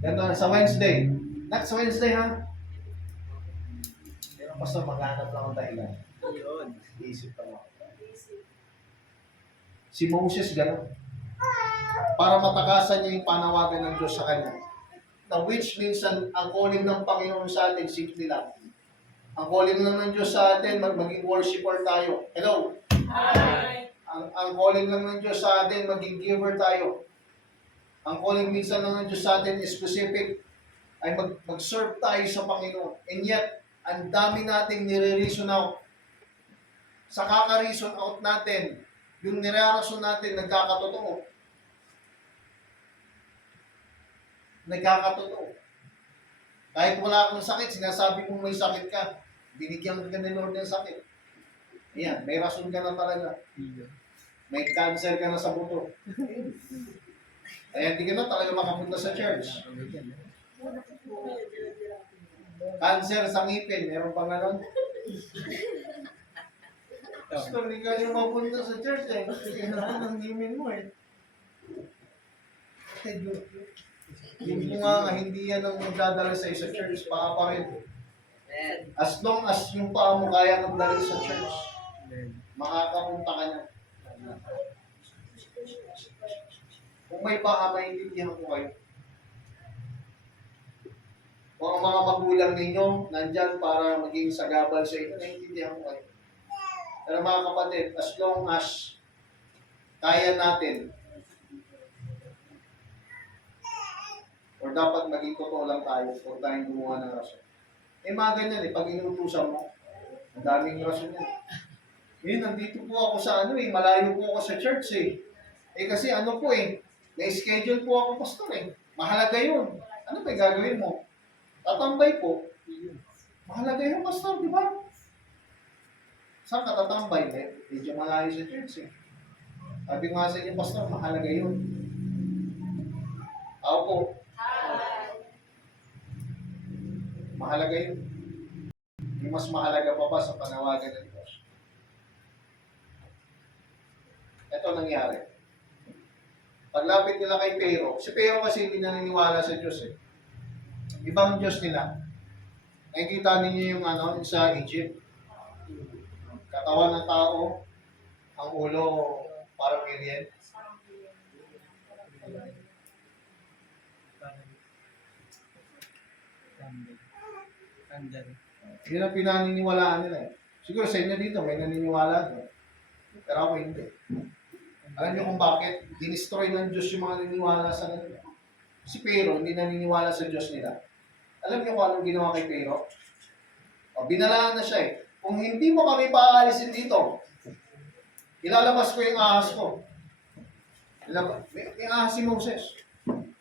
Ganun, sa Wednesday. Next Wednesday ha? Pero basta maghanap lang ang dahilan. Isip ka mo. Si Moses gano'n. Para matakasan niya yung panawagan ng Diyos sa kanya. Na which means ang calling ng Panginoon sa atin, simple lang. Ang calling lang ng Diyos sa atin, maging worshiper tayo. Hello? Hi! Ang calling lang ng Diyos sa atin, maging giver tayo. Ang calling minsan lang ng Diyos sa atin is specific, ay mag-serve tayo sa Panginoon. And yet, ang dami nating nire-reason out. Sa kaka-reason out natin, yung nire-reason natin, nagkakatotoo. Kahit wala kang sakit, sinasabi mong may sakit ka. Binigyan ka ni Lord ng sakit. Ayan, may rason ka na talaga. May cancer ka na sa buto. Kaya hindi ka na talaga makapunta sa church. Cancer sa ngipin, meron pa nga nun. Gusto, hindi ka yung mapunta sa church eh. Kailangan ng ngipin mo eh. Yung nga hindi yan ang magdadala sa isa church, paa pa rin. As long as yung paa mo kaya kang dali sa church, makakapunta ka na. Kung may paa, maintindihan ko kayo. Kung ang mga magulang ninyo nandyan para maging sagabal sa inyo, naiintindihan ko kayo. Pero mga kapatid, as long as kaya natin, or dapat maging totoo lang tayo, huwag tayong gumawa ng rason. Mga ganyan pag inutusan mo, ang daming rason yan. Nandito po ako sa malayo po ako sa church kasi may schedule po ako pastor Mahalaga yun. Ano ba gagawin mo? Tatambay po. Mahalaga yun pastor, di ba? Saan ka tatambay? Medyo malayo sa church Sabi ko nga sa inyo pastor, mahalaga yun. Ako po, mahalaga yun. Yung mas mahalaga pa ba sa panawagan ng Diyos? Ito nangyari. Paglapit nila kay Pero, si Pero kasi hindi naniniwala sa Diyos eh. Ibang Diyos nila. Nakikita ninyo yung yung sa Egypt. Katawan ng tao, ang ulo parang alien. Andal. Yun ang pinaniniwalaan nila eh. Siguro sa inyo dito may naniniwala doon. Pero ako hindi. Alam niyo kung bakit? Dinestroy ng Diyos yung mga naniniwala sa kanila. Si Pero, hindi naniniwala sa Diyos nila. Alam niyo kung anong ginawa kay Pero? O, binalaan na siya eh. Kung hindi mo kami paalisin dito, ilalabas ko yung ahas ko. May ahas si Moses.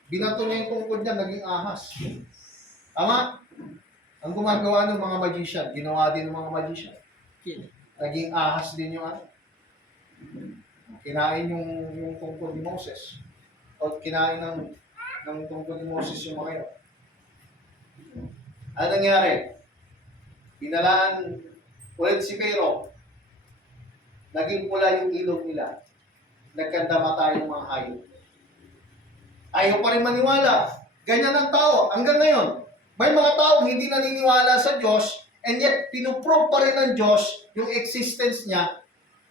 Binato niya yung tungkod niya, naging ahas. Tama? Ang gumagawa ng mga magician, ginawa din ng mga magician. Naging ahas din yung kinain yung tungkod ni Moses. O kinain ng tungkod ni Moses yung mga yun. Ano nangyari? Binalaan ulit si Pero. Naging pula yung ilog nila. Nagkandama tayo ng mga hayop. Ayaw pa rin maniwala. Ganyan ang tao. Hanggang ngayon, may mga tao hindi naniniwala sa Diyos and yet pinuprove pa rin ng Diyos yung existence niya.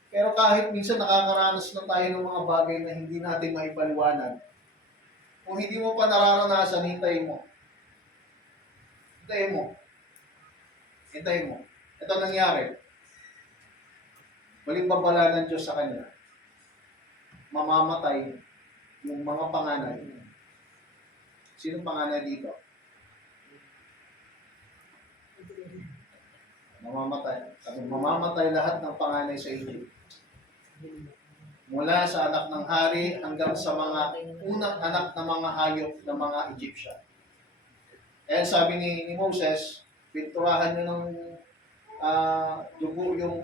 Pero kahit minsan nakakaranas na tayo ng mga bagay na hindi natin maipaliwanag, kung hindi mo pa nararanasan, hintayin mo. Hintayin mo. Hintayin mo. Ito nangyari. Waling babala ng Diyos sa kanya. Mamamatay yung mga panganay. Sino panganay dito? Mamamatay. Sabi, mamamatay lahat ng panganay sa Egypt. Mula sa anak ng hari hanggang sa mga unang anak ng mga hayop ng mga Egyptian. Kaya sabi ni Moses, pinturahan nyo ng dugo yung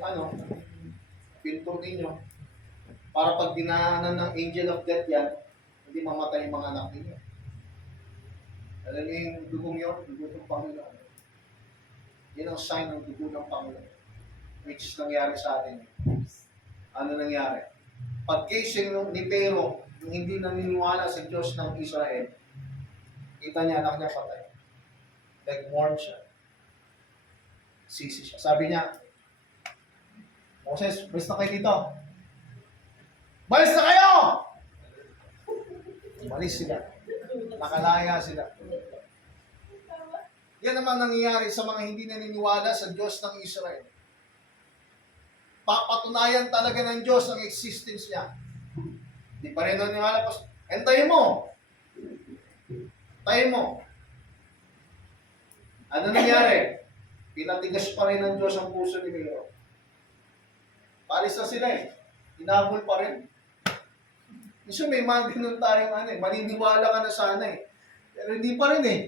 pinto ninyo para pag dinaanan ng angel of death yan, hindi mamatay yung mga anak ninyo. Alam niyo yung dugong yun? Dugo ng Panginoon. Yan ang sign ng dugo ng Panginoon. Which is nangyari sa atin. Ano nangyari? Pag-casing ni Pero, yung hindi naniniwala sa Diyos ng Israel, kita niya anak niya patay. Nag-mourn siya. Sisi siya. Sabi niya, Moses, balis na kayo dito. Balis na kayo! Balis sila. Nakalaya sila. Yan naman nangyayari sa mga hindi naniniwala sa Diyos ng Israel. Papatunayan talaga ng Diyos ang existence niya. Hindi pa rin naniniwala. Entayin mo. Tayin mo. Ano nangyari? Pinatigas pa rin ng Diyos ang puso ni Pero. Palis na sila eh. Hinabol pa rin. Kasi may mga ganun tayong maniniwala ka na sana eh. Pero hindi pa rin eh.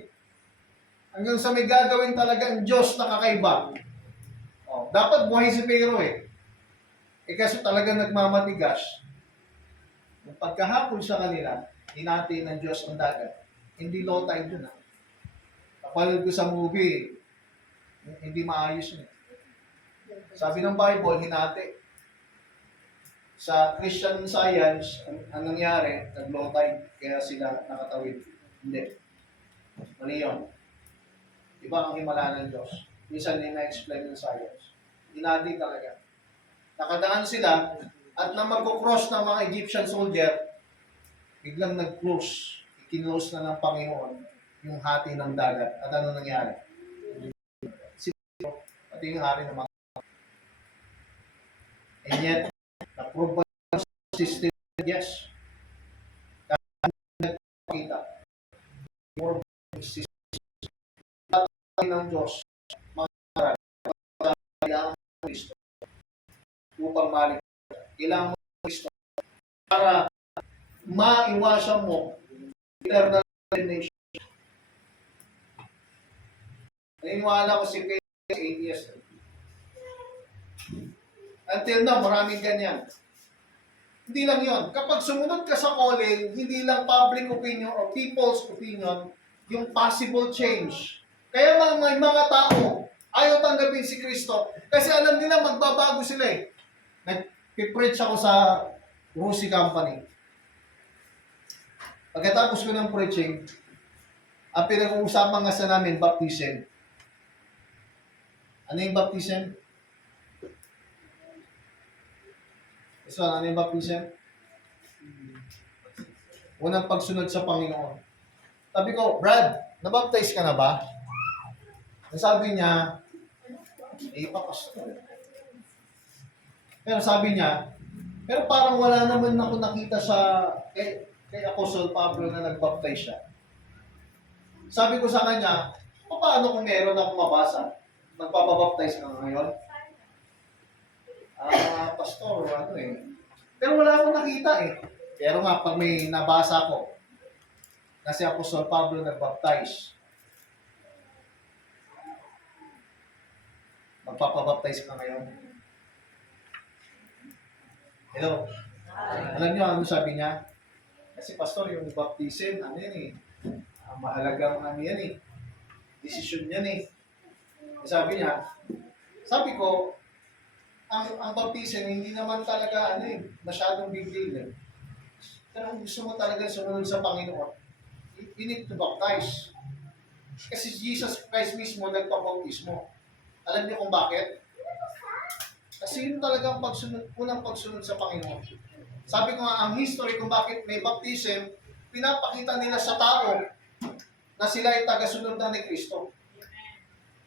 Hanggang sa may gagawin talaga ang Diyos na kakaiba. Oh, dapat buhay si Pero eh. Kasi talaga nagmamatigas. Nung pagkahapon sa kanila, hinati ng Diyos ang dagat. Hindi low tide yun ha. Kapanood ko sa movie, hindi maayos yun. Sabi ng Bible, hinati. Sa Christian Science, ang nangyari, nag-low tide, kaya sila nakatawid. Hindi. Mali yun. Iba ang himala ng Diyos. Minsan hindi na-explain ng science. Hinati talaga. Nakadaan sila, at na mag-cross ng mga Egyptian soldier, biglang nag-close. Ikinlose na ng Panginoon yung hati ng dagat. At ano nangyari? Pati yung hari ng mga. And yet, na-prove ba yung system? Yes. Kaya nagpakita. More system. Ng Diyos, mga kailangan mo Kristo upang malik. Kailangan mo Kristo para maiwasan mo eternal damnation. Naniniwala ko si Pedro 8 years. Until now, maraming ganyan. Hindi lang yon. Kapag sumunod ka sa calling, hindi lang public opinion or people's opinion, yung possible change. Kaya may mga tao, ayaw tanggapin si Kristo kasi alam nila magbabago sila eh. Nag-preach ako sa Rusi Company. Pagkatapos ko ng preaching, ang pinag-uusapan nga sa namin, baptism. Ano yung baptism? So, ano yung baptism? Unang pagsunod sa Panginoon. Sabi ko, Brad, nabaptize ka na ba? Sabi niya, pastor. Pero sabi niya, pero parang wala naman ako nakita sa kay Apostle Pablo na nagbaptize siya. Sabi ko sa kanya, paano kung meron akong mabasa? Magpapabaptize ka ngayon? Pastor, ano eh. Pero wala akong nakita eh. Pero nga, pag may nabasa ko, na si Apostol Pablo nagbaptize, magpapabaptize ka ngayon. Hello? Alam niyo ano sabi niya? Kasi pastor, yung baptism, ano yan eh, mahalagang ano yan eh, desisyon yan eh. Sabi niya, sabi ko, ang baptism, hindi naman talaga ano eh, masyadong big deal eh. Pero kung gusto mo talaga sumunod sa Panginoon, you need to baptize. Kasi Jesus Christ mismo nagpabautismo. Alam niyo kung bakit? Kasi yun talagang unang pagsunod sa Panginoon. Sabi ko nga, ang history kung bakit may baptism, pinapakita nila sa tao na sila ay tagasunod na ni Kristo.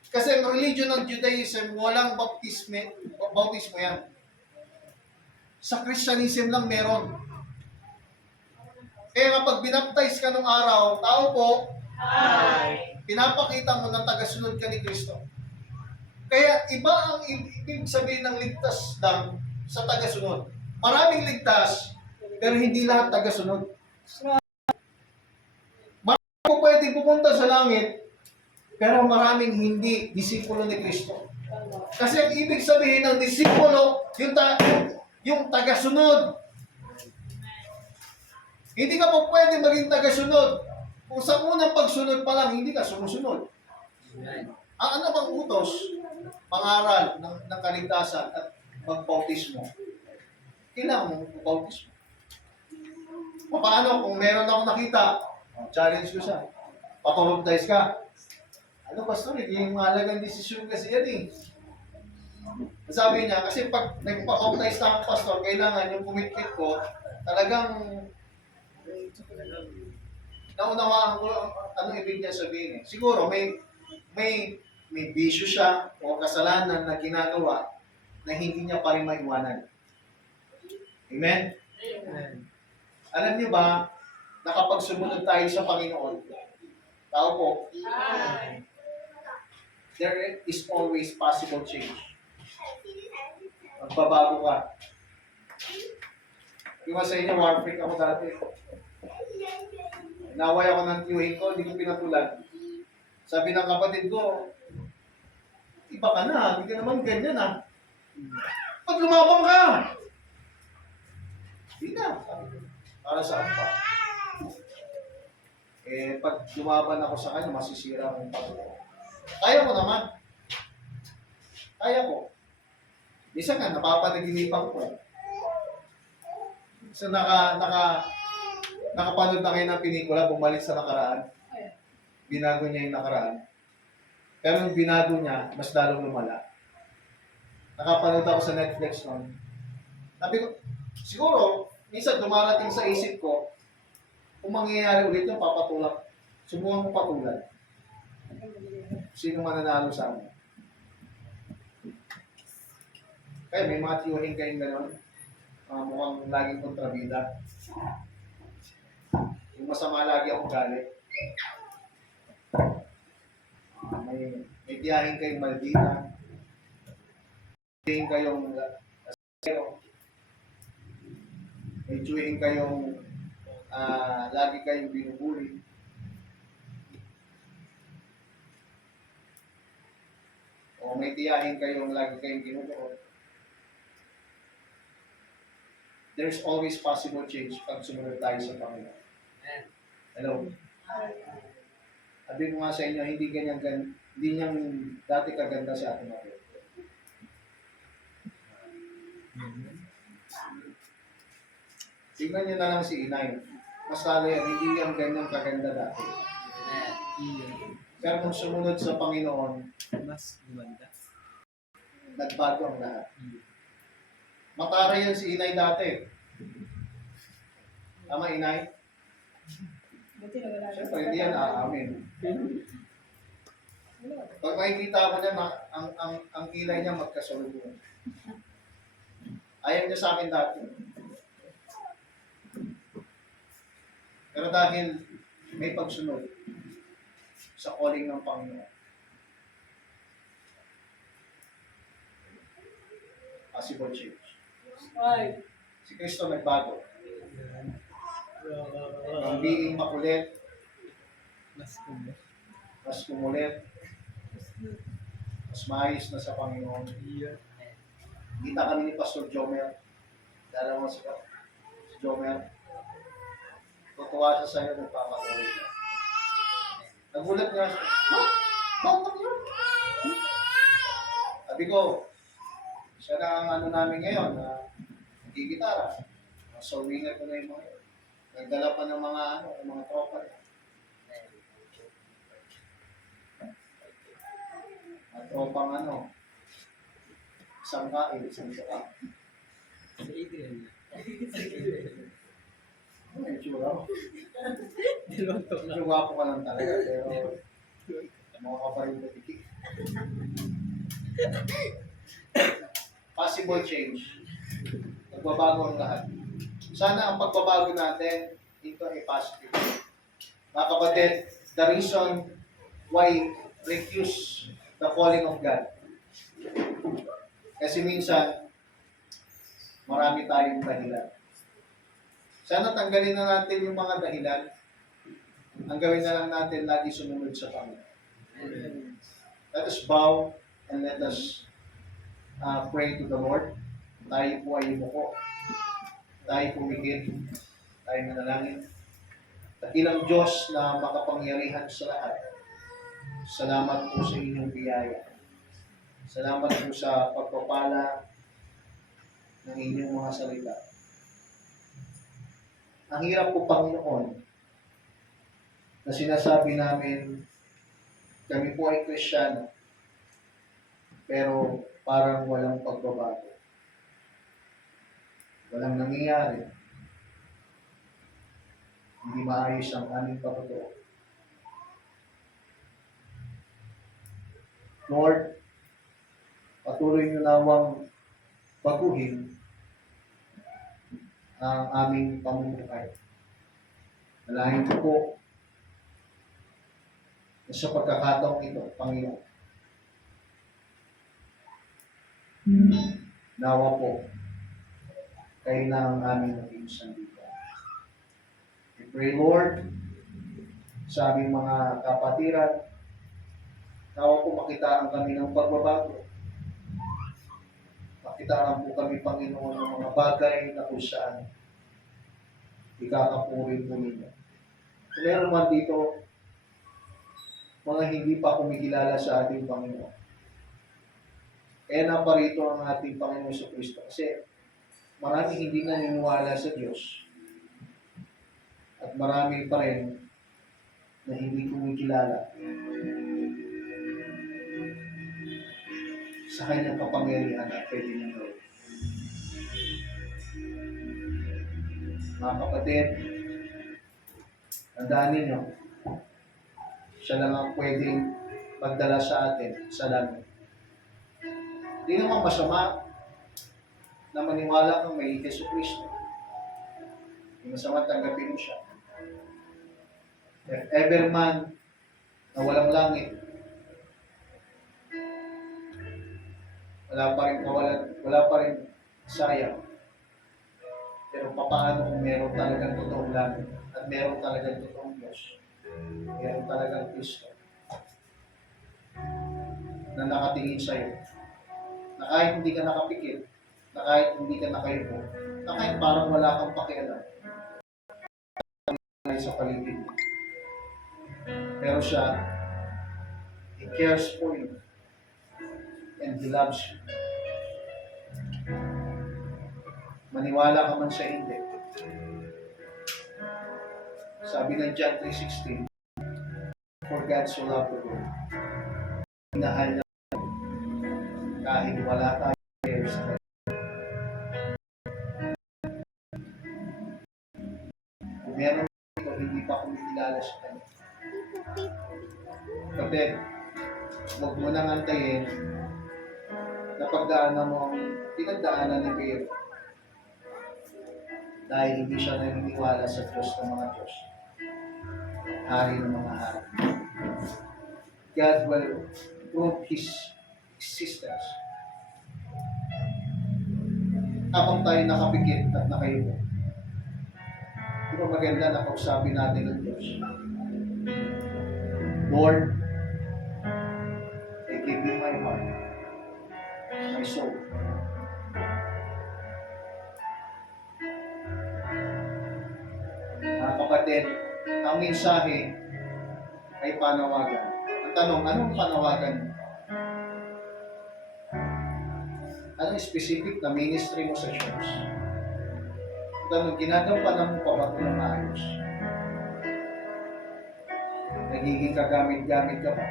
Kasi ang religion ng Judaism, walang bautismo yan. Sa Christianism lang meron. Kaya kapag binaptize ka nung araw, tao po, pinapakita mo na tagasunod ka ni Kristo. Kaya iba ang ibig sabihin ng ligtas lang sa tagasunod. Maraming ligtas, pero hindi lahat tagasunod. Maraming po pwede pupunta sa langit, pero maraming hindi disipulo ni Kristo. Kasi ang ibig sabihin ng disipulo, yung tagasunod. Hindi ka po pwede maging tagasunod kung sa unang pagsunod pa lang, hindi ka sumusunod. Ano bang utos? Pangaral ng kaligtasan at magbautismo. Kailangan mong magbautismo. Paano kung meron akong nakita? Challenge ko siya. Papabaptize ka. Ano pastor, hindi yung mahalagang desisyon kasi yan eh. Sabi niya, kasi pag nagpapabaptize na akong pastor, kailangan yung commitment ko, talagang naunawaan ko ano ibig niya sabihin eh. Siguro may bisyo siya o kasalanan na ginagawa na hindi niya pa rin maiwanan. Amen? Amen. Alam niyo ba, na kapag sumunod tayo sa Panginoon, tao po, there is always possible change. Magbabago ka. Yung sa inyo, war freak ako dati. Naway ako ng tiyuhin ko, hindi ko pinatulan. Sabi ng kapatid ko, iba ka na, hindi ka naman ganyan ah. Pag lumabang ka, hindi na. Para saan pa? Pag lumaban ako sa kanya, masisira ang pag-uwi. Kaya ko naman. Kaya ko. Isa nga, napapanaginipan ko. So, nakapanood na kayo ng pelikula, bumalik sa nakaraan. Binago niya yung nakaraan. Pero yung binago niya, mas lalong lumala. Nakapanood ako sa Netflix noon. Sabi ko, siguro, minsan dumarating sa isip ko, kung mangyayari ulit yung papatulak, subukan mo patulan. Sino mananalo sa amin? Kaya may mga tiyuhin kayong gano'n. Mukhang laging kontrabida. Yung masama lagi akong galit. May tiyahin kayong maldita. May kayong may tiyuhin kayong lagi kayong binubuli. O may tiyahin kayong lagi kayong ginugulo. there's always possible change pag sumunod tayo sa Panginoon. Hello? Sabi ko nga sa inyo, hindi niyang dati kaganda sa ating mga. Tingnan niyo na lang si Inay. Mas lalo yan, hindi yan ganyan kaganda dati. Pero nung sumunod sa Panginoon, Mas gumanda. nagbago ang lahat. Matara yan si Inay dati. Tama, Inay? Buti na wala. Siyempre, hindi yan aamin. Pag makikita ko niya, ang kilay niya magkasalubong. Ayaw niya sa akin dati. Pero dahil may pagsunod sa calling ng Panginoon, possible change. Ay, Si Kristo nagbago. Ang being makulit, Mas gumanda. mas kumulit, mas maayos na sa Panginoon. Kita kami ni Pastor Jomer. Dalawa si Jomer. Tutuwa siya sa'yo, nagpapatuloy siya. Nagulat nga siya. Bakit yun? Sabi ko, siya na ang ano namin ngayon, nagigitara. So, winger ko na yung mga yun. Nagdala pa ng mga tropa niya. At tropang isang kain, isang saka. Sa Adrian. Ano yung tsura mo? Niloto na. Medyo gwapo ka lang talaga, pero mga kaparin na tiki. Possible change. Nagbabago ang lahat. Sana ang pagbabago natin, ito ay positive. Mga kapatid, the reason why refuse the calling of God. Kasi minsan, marami tayong dahilan. Sana tanggalin na natin yung mga dahilan. Ang gawin na lang natin, lagi sumunod sa Panginoon. Let us bow and let us pray to the Lord. Tayo po ay yumuko. Tayo pumikit. Tayo manalangin. Dakilang Diyos na makapangyarihan sa lahat. Salamat po sa inyong biyaya. Salamat po sa pagpapala ng inyong mga salita. Ang hirap po, Panginoon, na sinasabi namin, kami po ay Kristiyano, pero parang walang pagbabago. Walang nangyayari. Hindi maayos ang aming pagtotoo. Lord, patuloy niyo nawang baguhin ang aming pamumuhay. Nalangin ko po na sa pagkakataong ito, Panginoon, nawa po, kayo na ang aming naging sandigan. We pray, Lord, sa aming mga kapatiran, nawa po makitaan kami ng pagbabago. Makitaan po kami, Panginoon, ng mga bagay na kung saan ikakapuri po ninyo. Kung meron man dito, mga hindi pa kumikilala sa ating Panginoon. Kaya naparito ang ating Panginoon sa Kristo. Kasi marami hindi naniniwala sa Diyos. At marami pa rin na hindi kumikilala sa kanyang kapangyarihan at pwede niyang gawin. Mga kapatid, tandaan ninyo, siya lang ang pwedeng magdala sa atin sa langit. Hindi naman masama na maniwala kang may Yesu Kristo. Hindi masama tanggapin mo siya. If ever man na walang langit, wala pa rin sayang. Pero paano kung meron talagang totoong langit at meron talagang totoong Diyos? Meron talagang Kristo na nakatingin sa'yo. Na kahit hindi ka nakapikit, na kahit hindi ka nakayupo, na kahit parang wala kang pakialam sa paligid mo. Pero siya, He cares for you and He loves you. Maniwala ka man sa hindi. Sabi ng John 3:16, for God so loved the world. Minahal niya kahit wala tayo sa kanya. Kung meron ito, hindi pa kumikilala sa kanya. Kapatid, huwag mo nang antayin na pagdaanan mo ang pinagdaanan ni Pero dahil hindi siya naniniwala sa Diyos ng mga Diyos. Hari ng mga hari. God will prove His existence. Habang tayo nakapikit at nakayuko. Di ba maganda na kausapin natin ng Diyos? Lord, I give you my heart, my soul. Mga kapatid, ang mensahe ay panawagan. Ang tanong, anong panawagan mo? Anong specific na ministry mo sa church? Ang tanong, ginagampanan mo pa ba ito ng maayos? Nagiging kagamit-gamit ka ba?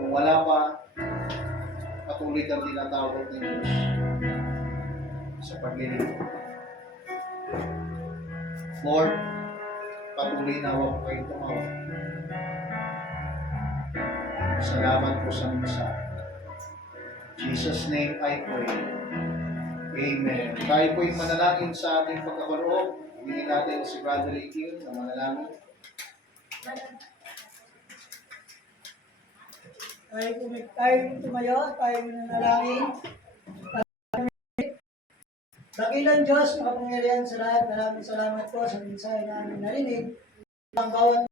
Kung wala pa, patuloy kang tinatawag ng Diyos sa paglilingkod. Lord, patuloy na ako kayong tumawag. Salamat po sa mensahe. In Jesus' name I pray. Amen. Tayo po yung manalangin sa ating pagkakaloob. Hingin natin si Brother Ricky na manalangin. Tayo tumayo, tayo nanalangin. Dakilang Diyos, makapangyarihan sa lahat. Maraming salamat po sa mensahe namin narinig. Ang bawat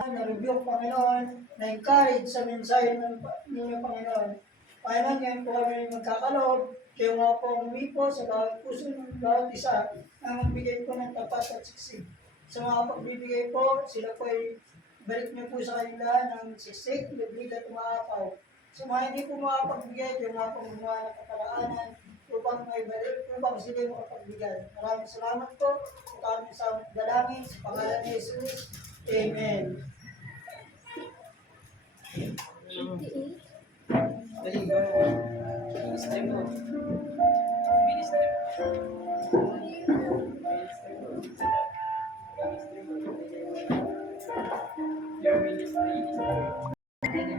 na-review, Panginoon, na-encourage sa mensahe ng ninyo, Panginoon. Panginoon, ngayon po kami magkakaloob. Kayo nga po umipo sa bawat puso ng bawat isa na magbigay po ng tapat at siksik. Sa mga pagbibigay po, sila po ay balik niyo po sa kanila ng siksik, liblig at umaapaw. Sa mga hindi po makapagbigay, kayo nga po gumawa ng kaparaanan upang may balik, upang sila makapagbigay. Maraming salamat po sa kami sa dalangin, sa pangalan ni Jesus. Amen. Dali ba? Ministry mo. Ministry mo. Ministry mo. Your ministry is